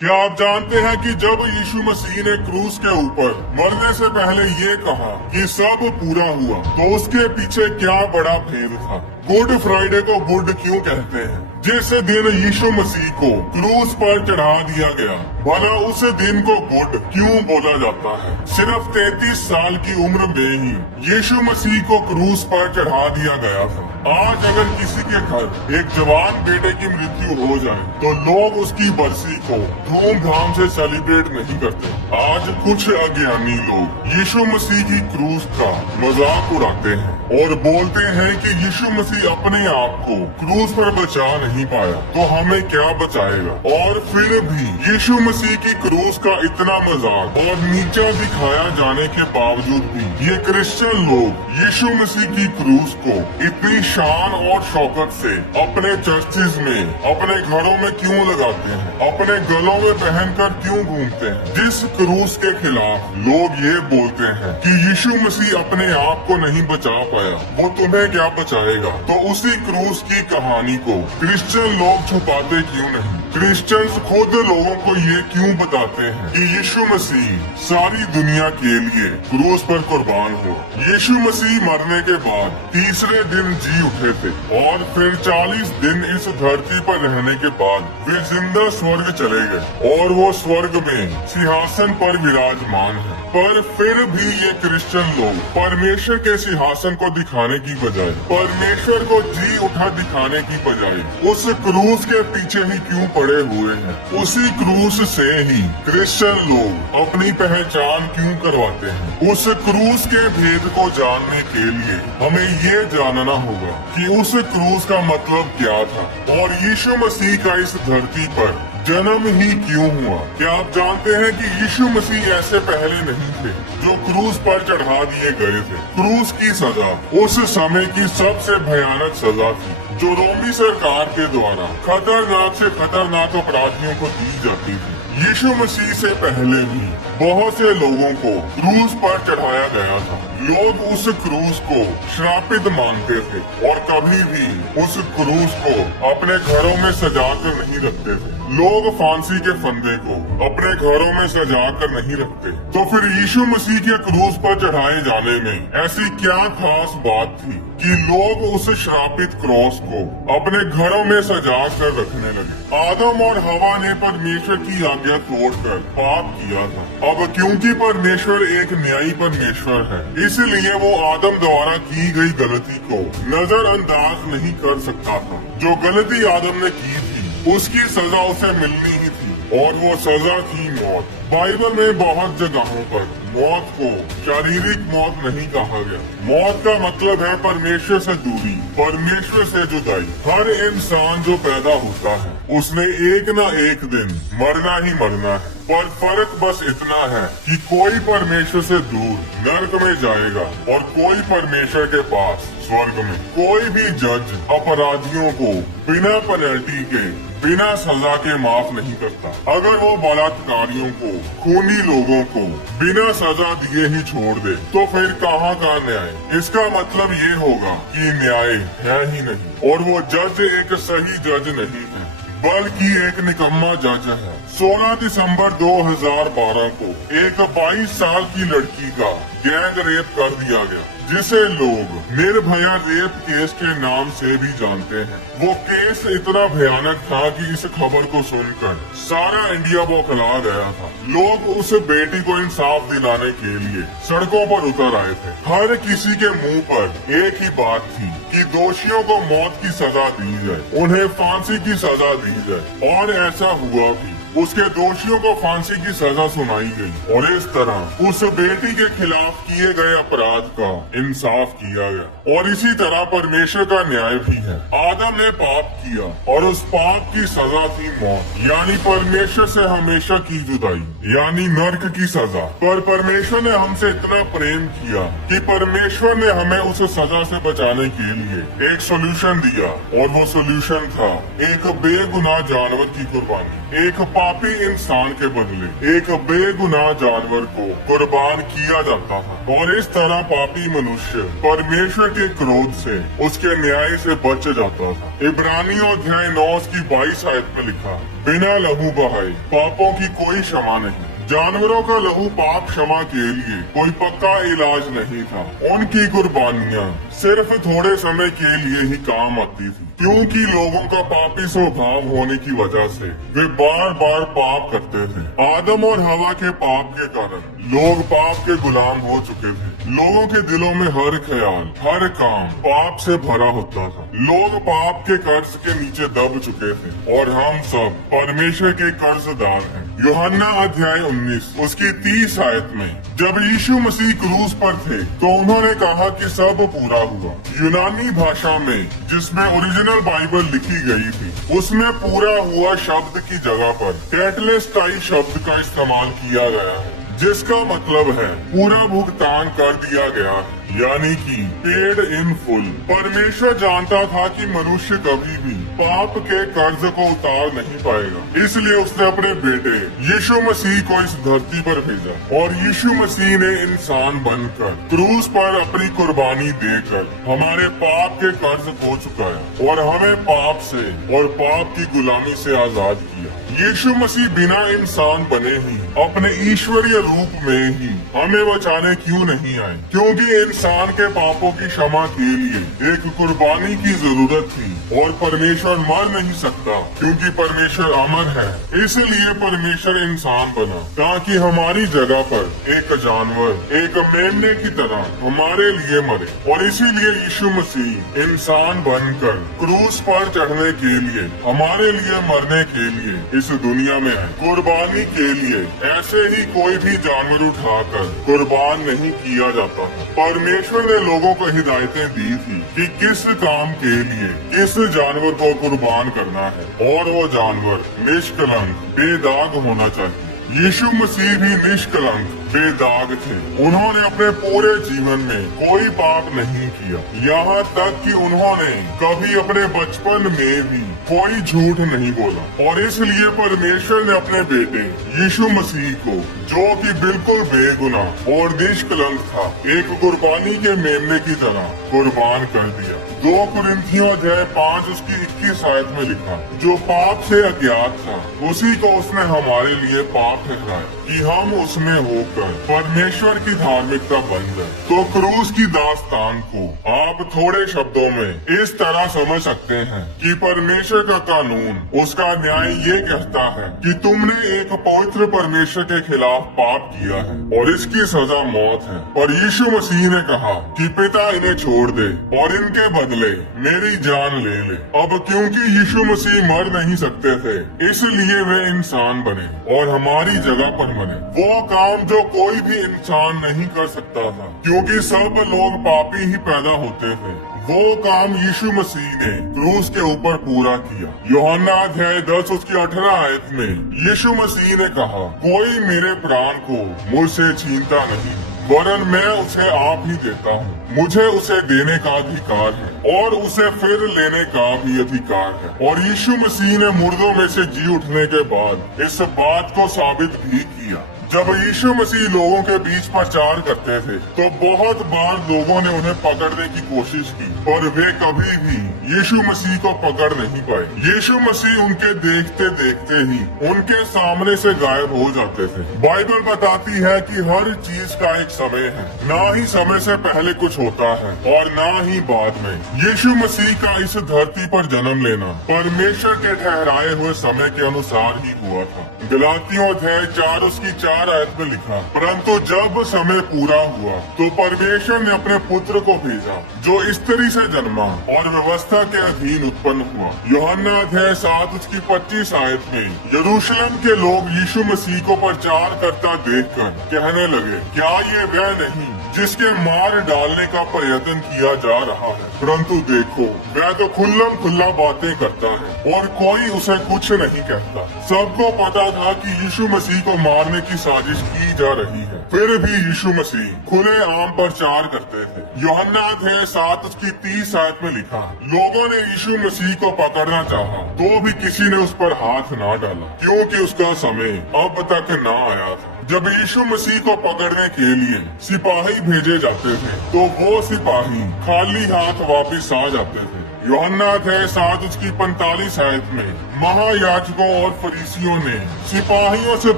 क्या आप जानते हैं कि जब यीशु मसीह ने क्रूस के ऊपर मरने से पहले ये कहा कि सब पूरा हुआ, तो उसके पीछे क्या बड़ा भेद था। गुड फ्राइडे को गुड क्यों कहते हैं? जिस दिन यीशु मसीह को क्रूस पर चढ़ा दिया गया, भला उस दिन को गुड क्यों बोला जाता है? सिर्फ 33 साल की उम्र में ही यीशु मसीह को क्रूस पर चढ़ा दिया गया था। आज अगर किसी के घर एक जवान बेटे की मृत्यु हो जाए तो लोग उसकी बरसी को धूमधाम से सेलिब्रेट नहीं करते। आज कुछ अज्ञानी लोग यीशु मसीह की क्रूस का मजाक उड़ाते हैं और बोलते हैं कि यीशु मसीह अपने आप को क्रूस पर बचा नहीं पाया तो हमें क्या बचाएगा। और फिर भी यीशु मसीह की क्रूस का इतना मजाक और नीचा दिखाया जाने के बावजूद भी ये क्रिश्चियन लोग यीशु मसीह की क्रूस को इतनी शान और शौकत से अपने चर्चिज में, अपने घरों में क्यों लगाते हैं, अपने गलों में पहनकर क्यों घूमते हैं? जिस क्रूस के खिलाफ लोग ये बोलते हैं कि यीशु मसीह अपने आप को नहीं बचा पाया, वो तुम्हें क्या बचाएगा, तो उसी क्रूस की कहानी को क्रिश्चियन लोग छुपाते क्यों नहीं? क्रिश्चियंस खुद लोगों को ये क्यों बताते हैं कि यीशु मसीह सारी दुनिया के लिए क्रूस पर कुर्बान हो। यीशु मसीह मरने के बाद तीसरे दिन जी उठे थे और फिर 40 दिन इस धरती पर रहने के बाद वे जिंदा स्वर्ग चले गए और वो स्वर्ग में सिंहासन पर विराजमान है। पर फिर भी ये क्रिश्चियन लोग परमेश्वर के सिंहासन को दिखाने की बजाय, परमेश्वर को जी उठा दिखाने की बजाय उस क्रूस के पीछे ही क्यों पड़े हुए हैं? उसी क्रूस से ही क्रिश्चियन लोग अपनी पहचान क्यों करवाते हैं? उस क्रूस के भेद को जानने के लिए हमें ये जानना होगा कि उस क्रूस का मतलब क्या था और यीशु मसीह का इस धरती पर जन्म ही क्यों हुआ। क्या आप जानते हैं कि यीशु मसीह ऐसे पहले नहीं थे जो क्रूस पर चढ़ा दिए गए थे? क्रूस की सजा उस समय की सबसे भयानक सजा थी जो रोमी सरकार के द्वारा खतरनाक से खतरनाक अपराधियों को दी जाती थी। यीशु मसीह से पहले भी बहुत से लोगों को क्रूस पर चढ़ाया गया था। लोग उस क्रूस को श्रापित मानते थे और कभी भी उस क्रूस को अपने घरों में सजा कर नहीं रखते थे। लोग फांसी के फंदे को अपने घरों में सजा कर नहीं रखते। तो फिर यीशु मसीह के क्रूस पर चढ़ाए जाने में ऐसी क्या खास बात थी कि लोग उस श्रापित क्रॉस को अपने घरों में सजा कर रखने लगे? आदम और हवा ने परमेश्वर की आज्ञा तोड़कर पाप किया था। अब क्योंकि परमेश्वर एक न्यायी परमेश्वर है, इसलिए वो आदम द्वारा की गई गलती को नजरअंदाज नहीं कर सकता था। जो गलती आदम ने की थी उसकी सजा उसे मिलनी ही थी और वो सजा थी मौत। बाइबल में बहुत जगहों पर मौत को शारीरिक मौत नहीं कहा गया। मौत का मतलब है परमेश्वर से दूरी, परमेश्वर से जुदाई। हर इंसान जो पैदा होता है उसने एक न एक दिन मरना ही मरना है। पर फर्क बस इतना है कि कोई परमेश्वर से दूर नर्क में जाएगा और कोई परमेश्वर के पास स्वर्ग में। कोई भी जज अपराधियों को बिना पेनल्टी के, बिना सजा के माफ नहीं करता। अगर वो बलात्कारियों को, खूनी लोगों को बिना सजा दिए ही छोड़ दे तो फिर कहाँ का न्याय? इसका मतलब ये होगा कि न्याय है ही नहीं और वो जज एक सही जज नहीं है बल्कि एक निकम्मा जज है। 16 दिसंबर 2012 को एक 22 साल की लड़की का गैंग रेप कर दिया गया, जिसे लोग निर्भया रेप केस के नाम से भी जानते हैं। वो केस इतना भयानक था कि इस खबर को सुनकर सारा इंडिया बौखला गया था। लोग उस बेटी को इंसाफ दिलाने के लिए सड़कों पर उतर आए थे। हर किसी के मुंह पर एक ही बात थी कि दोषियों को मौत की सजा दी जाए, उन्हें फांसी की सजा दी जाए। और ऐसा हुआ भी, उसके दोषियों को फांसी की सजा सुनाई गई और इस तरह उस बेटी के खिलाफ किए गए अपराध का इंसाफ किया गया। और इसी तरह परमेश्वर का न्याय भी है। आदम ने पाप किया और उस पाप की सजा थी मौत, यानी परमेश्वर से हमेशा की जुदाई, यानी नर्क की सजा। पर परमेश्वर ने हमसे इतना प्रेम किया कि परमेश्वर ने हमें उस सजा से बचाने के लिए एक सोल्यूशन दिया और वो सोल्यूशन था एक बेगुनाह जानवर की कुर्बानी। एक पापी इंसान के बदले एक बेगुनाह जानवर को कुर्बान किया जाता था और इस तरह पापी मनुष्य परमेश्वर के क्रोध से, उसके न्याय से बच जाता था। इब्रानियों अध्याय 9 की 22 आयत में लिखा, बिना लहू बहाए पापों की कोई क्षमा नहीं। जानवरों का लहू पाप क्षमा के लिए कोई पक्का इलाज नहीं था। उनकी कुर्बानियां सिर्फ थोड़े समय के लिए ही काम आती थी, क्योंकि लोगों का पापी स्वभाव होने की वजह से वे बार बार पाप करते थे। आदम और हवा के पाप के कारण लोग पाप के गुलाम हो चुके थे। लोगों के दिलों में हर ख्याल, हर काम पाप से भरा होता था। लोग पाप के कर्ज के नीचे दब चुके थे और हम सब परमेश्वर के कर्जदार हैं। यूहन्ना अध्याय 19 उसकी 30 आयत में जब यीशु मसीह क्रूस पर थे तो उन्होंने कहा कि सब पूरा हुआ। यूनानी भाषा में जिसमें ओरिजिनल बाइबल लिखी गई थी, उसमें पूरा हुआ शब्द की जगह पर टेटलेस्टाई शब्द का इस्तेमाल किया गया है, जिसका मतलब है पूरा भुगतान कर दिया गया है, यानी कि पेड इन फुल। परमेश्वर जानता था कि मनुष्य कभी भी पाप के कर्ज को उतार नहीं पाएगा, इसलिए उसने अपने बेटे यीशु मसीह को इस धरती पर भेजा और यीशु मसीह ने इंसान बनकर क्रूस पर अपनी कुर्बानी देकर हमारे पाप के कर्ज को चुकाया और हमें पाप से और पाप की गुलामी से आजाद किया। यीशु मसीह बिना इंसान बने ही अपने ईश्वरीय रूप में ही हमें बचाने क्यों नहीं आए? क्योंकि इंसान के पापों की क्षमा के लिए एक कुर्बानी की जरूरत थी और परमेश्वर मर नहीं सकता, क्योंकि परमेश्वर अमर है। इसलिए परमेश्वर इंसान बना ताकि हमारी जगह पर एक जानवर, एक मेमने की तरह हमारे लिए मरे। और इसीलिए यीशु मसीह इंसान बनकर क्रूस पर चढ़ने के लिए, हमारे लिए मरने के लिए इस दुनिया में आए। कुर्बानी के लिए ऐसे ही कोई भी जानवर उठाकर कुर्बान नहीं किया जाता। परमेश्वर ने लोगों को हिदायतें दी थी कि किस काम के लिए किस जानवर को कुर्बान करना है, और वो जानवर निष्कलंक, बेदाग होना चाहिए। यीशु मसीह भी निष्कलंक, बेदाग थे। उन्होंने अपने पूरे जीवन में कोई पाप नहीं किया, यहाँ तक कि उन्होंने कभी अपने बचपन में भी कोई झूठ नहीं बोला। और इसलिए परमेश्वर ने अपने बेटे यीशु मसीह को, जो कि बिल्कुल बेगुनाह और निष्कलंक था, एक कुर्बानी के मेमने की तरह कुर्बान कर दिया। 2 कुरिन्थियों अध्याय 5 उसकी 21 आयत में लिखा, जो पाप से अज्ञात था उसी को उसने हमारे लिए पाप ठहराया कि हम उसमें होकर परमेश्वर की धार्मिकता बन जाए। तो क्रूस की दास्तान को आप थोड़े शब्दों में इस तरह समझ सकते हैं कि परमेश्वर का कानून, उसका न्याय ये कहता है कि तुमने एक पवित्र परमेश्वर के खिलाफ पाप किया है और इसकी सजा मौत है। और यीशु मसीह ने कहा कि पिता इन्हें छोड़ दे और इनके बदले मेरी जान ले ले। अब क्योंकि यीशु मसीह मर नहीं सकते थे, इसलिए वे इंसान बने और हमारी जगह पर मरे। वो काम जो कोई भी इंसान नहीं कर सकता था, क्योंकि सब लोग पापी ही पैदा होते थे, वो काम यीशु मसीह ने क्रूस के ऊपर पूरा किया। यूहन्ना अध्याय 10 उसकी 18 आयत में यीशु मसीह ने कहा, कोई मेरे प्राण को मुझसे छीनता नहीं, वरन मैं उसे आप ही देता हूँ। मुझे उसे देने का अधिकार है और उसे फिर लेने का भी अधिकार है। और यीशु मसीह ने मुर्दों में से जी उठने के बाद इस बात को साबित भी किया। जब यीशु मसीह लोगों के बीच प्रचार करते थे तो बहुत बार लोगों ने उन्हें पकड़ने की कोशिश की, पर वे कभी भी यीशु मसीह को पकड़ नहीं पाए। यीशु मसीह उनके देखते देखते ही उनके सामने से गायब हो जाते थे। बाइबल बताती है कि हर चीज का एक समय है, ना ही समय से पहले कुछ होता है और ना ही बाद में। यीशु मसीह का इस धरती पर जन्म लेना परमेश्वर के ठहराए हुए समय के अनुसार ही हुआ था। गलातियों अध्याय 4 उसकी 4 आयत में लिखा, परंतु जब समय पूरा हुआ तो परमेश्वर ने अपने पुत्र को भेजा, जो स्त्री से जन्मा और व्यवस्था के अधीन उत्पन्न हुआ। यूहन्ना अध्याय 7 उसकी 25 आयत में यरूशलेम के लोग यीशु मसीह को प्रचार करता देखकर कहने लगे, क्या ये वह नहीं जिसके मार डालने का प्रयत्न किया जा रहा है। परंतु देखो, वह तो खुल्लम खुल्ला बातें करता है और कोई उसे कुछ नहीं कहता। सबको पता था कि यीशु मसीह को मारने की साजिश की जा रही है, फिर भी यीशु मसीह खुले आम प्रचार करते थे। यूहन्ना अध्याय 7 उसकी 30 आयत में लिखा, लोगों ने यीशु मसीह को पकड़ना चाहा तो भी किसी ने उस पर हाथ ना डाला, क्योंकि उसका समय अब तक ना आया था। जब यीशु मसीह को पकड़ने के लिए सिपाही भेजे जाते थे तो वो सिपाही खाली हाथ वापस आ जाते थे। यूहन्ना अध्याय 7 उसकी 45 आयत में महायाजकों और फरीसियों ने सिपाहियों से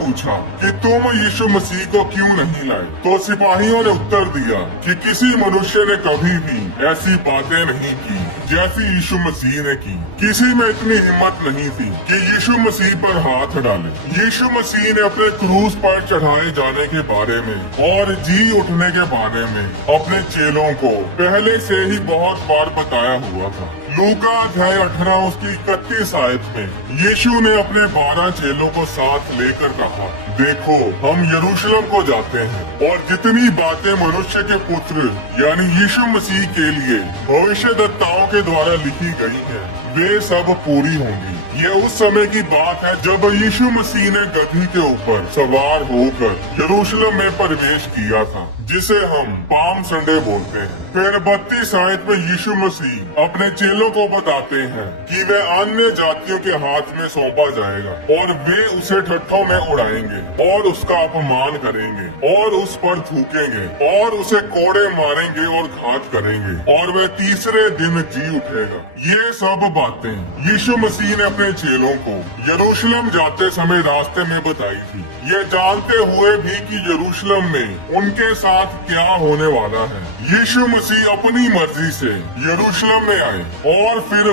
पूछा कि तुम यीशु मसीह को क्यों नहीं लाए? तो सिपाहियों ने उत्तर दिया कि किसी मनुष्य ने कभी भी ऐसी बातें नहीं की जैसी यीशु मसीह ने की। किसी में इतनी हिम्मत नहीं थी कि यीशु मसीह पर हाथ डाले। यीशु मसीह ने अपने क्रूस पर चढ़ाए जाने के बारे में और जी उठने के बारे में अपने चेलों को पहले से ही बहुत बार बताया हुआ था। लूका अध्याय 18 उसकी 31 आयत में यीशु ने अपने 12 चेलों को साथ लेकर कहा, देखो हम यरूशलेम को जाते हैं और जितनी बातें मनुष्य के पुत्र यानी यीशु मसीह के लिए भविष्यद्वक्ताओं के द्वारा लिखी गई है वे सब पूरी होंगी। ये उस समय की बात है जब यीशु मसीह ने गधी के ऊपर सवार होकर यरूशलेम में प्रवेश किया था, जिसे हम पाम संडे बोलते हैं। फिर 32 आयत में यीशु मसीह अपने चेलों को बताते हैं कि वह अन्य जातियों के हाथ में सौंपा जाएगा और वे उसे ठट्ठों में उड़ाएंगे और उसका अपमान करेंगे और उस पर थूकेंगे और उसे कोड़े मारेंगे और घात करेंगे और वह तीसरे दिन जी उठेगा। ये सब बातें यीशु मसीह ने अपने चेलों को यरूशलेम जाते समय रास्ते में बताई थी, ये जानते हुए भी कि यरूशलेम में उनके साथ क्या होने वाला है। यीशु मसीह अपनी मर्जी से यरूशलेम में आए और फिर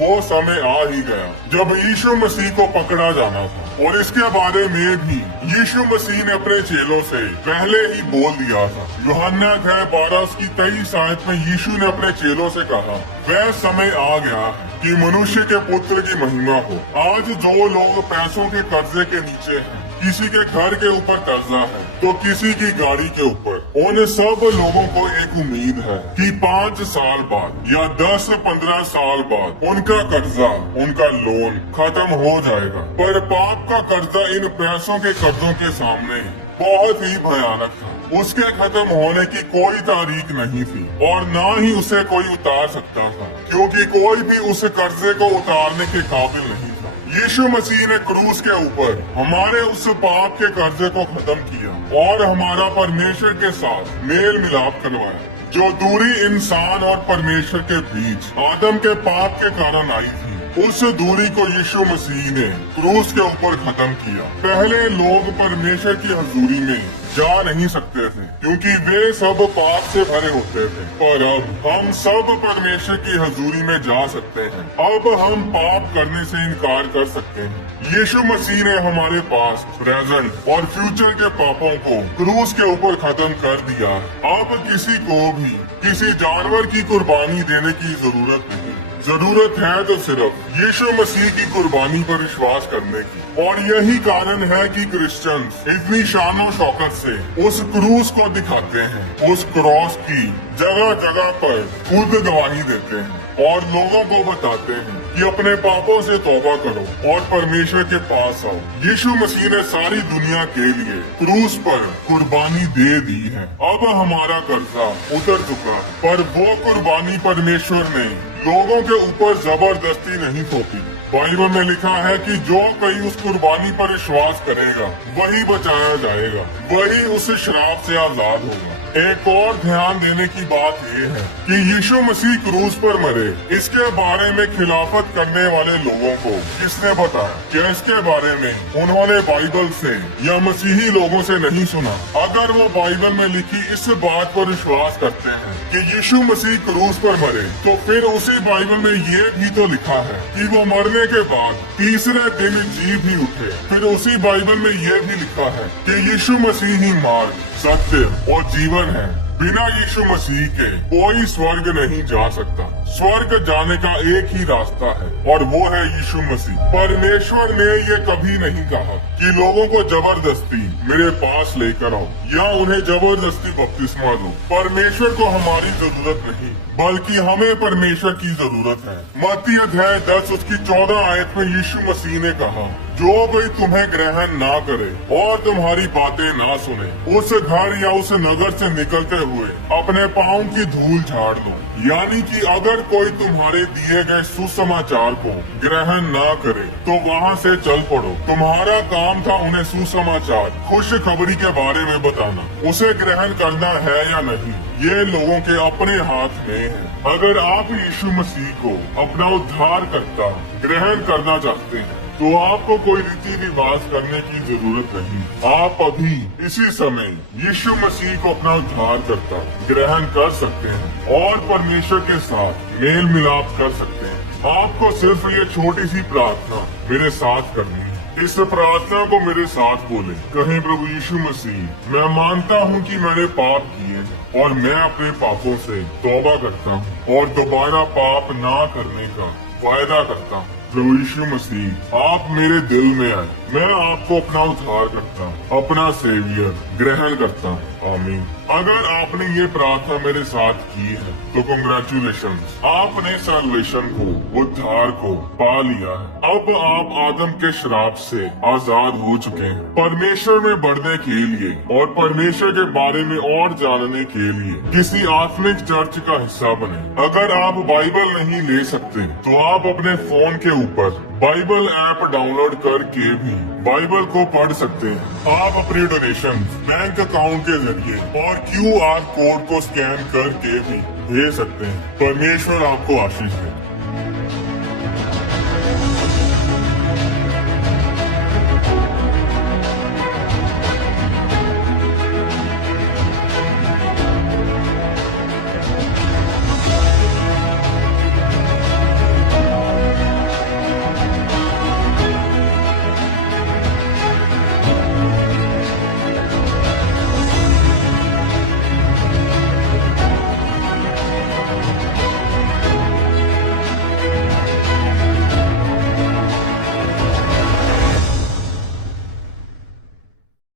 वो समय आ ही गया जब यीशु मसीह को पकड़ा जाना था। और इसके बारे में भी यीशु मसीह ने अपने चेलों से पहले ही बोल दिया था। यूहन्ना अध्याय 12 उसकी 23 आयत में यीशु ने अपने चेलों से कहा, वह समय आ गया है कि मनुष्य के पुत्र की महिमा हो। आज जो लोग पैसों के कर्जे के नीचे हैं, किसी के घर के ऊपर कर्जा है तो किसी की गाड़ी के ऊपर, उन सब लोगों को एक उम्मीद है कि 5 साल बाद या 10-15 साल बाद उनका कर्जा, उनका लोन खत्म हो जाएगा। पर पाप का कर्जा इन पैसों के कर्जों के सामने बहुत ही भयानक था। उसके खत्म होने की कोई तारीख नहीं थी और न ही उसे कोई उतार सकता था, क्योंकि कोई भी उस कर्जे को उतारने के काबिल नहीं था। यीशु मसीह ने क्रूस के ऊपर हमारे उस पाप के कर्जे को खत्म किया और हमारा परमेश्वर के साथ मेल मिलाप करवाया। जो दूरी इंसान और परमेश्वर के बीच आदम के पाप के कारण आई थी, उस दूरी को यीशु मसीह ने क्रूस के ऊपर खत्म किया। पहले लोग परमेश्वर की हजूरी में जा नहीं सकते थे क्योंकि वे सब पाप से भरे होते थे, पर अब हम सब परमेश्वर की हजूरी में जा सकते हैं। अब हम पाप करने से इनकार कर सकते हैं। यीशु मसीह ने हमारे पास प्रेजेंट और फ्यूचर के पापों को क्रूस के ऊपर खत्म कर दिया। अब किसी को भी किसी जानवर की कुर्बानी देने की जरूरत नहीं। जरूरत है तो सिर्फ यीशु मसीह की कुर्बानी पर विश्वास करने की। और यही कारण है कि क्रिश्चियंस इतनी शानो शौकत से उस क्रूस को दिखाते हैं, उस क्रॉस की जगह जगह पर खुद गवाही देते हैं और लोगों को बताते हैं कि अपने पापों से तौबा करो और परमेश्वर के पास आओ। यीशु मसीह ने सारी दुनिया के लिए क्रूस पर कुर्बानी दे दी है। अब हमारा कर्जा उतर चुका है, पर वो कुर्बानी परमेश्वर ने लोगों के ऊपर जबरदस्ती नहीं थोपी। बाइबल में लिखा है कि जो कोई उस कुर्बानी पर विश्वास करेगा वही बचाया जाएगा, वही उस श्राप से आजाद होगा। एक और ध्यान देने की बात यह है कि यीशु मसीह क्रूस पर मरे, इसके बारे में खिलाफत करने वाले लोगों को किसने बताया? क्या इसके बारे में उन्होंने बाइबल से या मसीही लोगों से नहीं सुना? अगर वो बाइबल में लिखी इस बात पर विश्वास करते हैं कि यीशु मसीह क्रूस पर मरे, तो फिर उसी बाइबल में ये भी तो लिखा है कि वो मरने के बाद तीसरे दिन जी भी उठे। फिर उसी बाइबल में ये भी लिखा है कि यीशु मसीह ही मार्ग, सत्य और जीवन है। बिना यीशु मसीह के कोई स्वर्ग नहीं जा सकता। स्वर्ग जाने का एक ही रास्ता है और वो है यीशु मसीह। परमेश्वर ने ये कभी नहीं कहा कि लोगों को जबरदस्ती मेरे पास लेकर आओ या उन्हें जबरदस्ती बपतिस्मा दो। परमेश्वर को हमारी जरूरत नहीं बल्कि हमें परमेश्वर की जरूरत है। मत्ती अध्याय 10 उसकी 14 आयत में यीशु मसीह ने कहा, जो कोई तुम्हें ग्रहण ना करे और तुम्हारी बातें ना सुने, उस घर या उस नगर से निकलते हुए अपने पाँव की धूल झाड़ दो। यानी कि अगर कोई तुम्हारे दिए गए सुसमाचार को ग्रहण ना करे तो वहाँ से चल पड़ो। तुम्हारा काम था उन्हें सुसमाचार, खुशखबरी के बारे में बताना। उसे ग्रहण करना है या नहीं, ये लोगों के अपने हाथ में है। अगर आप यीशु मसीह को अपना उद्धारकर्ता ग्रहण करना चाहते हैं तो आपको कोई रीति रिवाज करने की जरूरत नहीं। आप अभी इसी समय यीशु मसीह को अपना उद्धारकर्ता ग्रहण कर सकते हैं और परमेश्वर के साथ मेल मिलाप कर सकते हैं। आपको सिर्फ ये छोटी सी प्रार्थना मेरे साथ करनी है। इस प्रार्थना को मेरे साथ बोले, कहें, प्रभु यीशु मसीह, मैं मानता हूँ कि मैंने पाप किए हैं और मैं अपने पापों से तौबा करता हूँ और दोबारा पाप ना करने का वायदा करता हूँ। प्रभु यीशु मसीह, आप मेरे दिल में आए, मैं आपको अपना उद्धार करता हूँ, अपना सेवियर ग्रहण करता हूँ। आमीन। अगर आपने ये प्रार्थना मेरे साथ की है तो कांग्रेचुलेशंस, आपने सल्वेशन को, उद्धार को पा लिया है। अब आप आदम के श्राप से आजाद हो चुके हैं। परमेश्वर में बढ़ने के लिए और परमेश्वर के बारे में और जानने के लिए किसी आत्मिक चर्च का हिस्सा बने। अगर आप बाइबल नहीं ले सकते तो आप अपने फोन के ऊपर बाइबल ऐप डाउनलोड करके भी बाइबल को पढ़ सकते हैं। आप अपने डोनेशन बैंक अकाउंट के जरिए और QR कोड को स्कैन करके भी भेज सकते हैं। परमेश्वर आपको आशीष दे।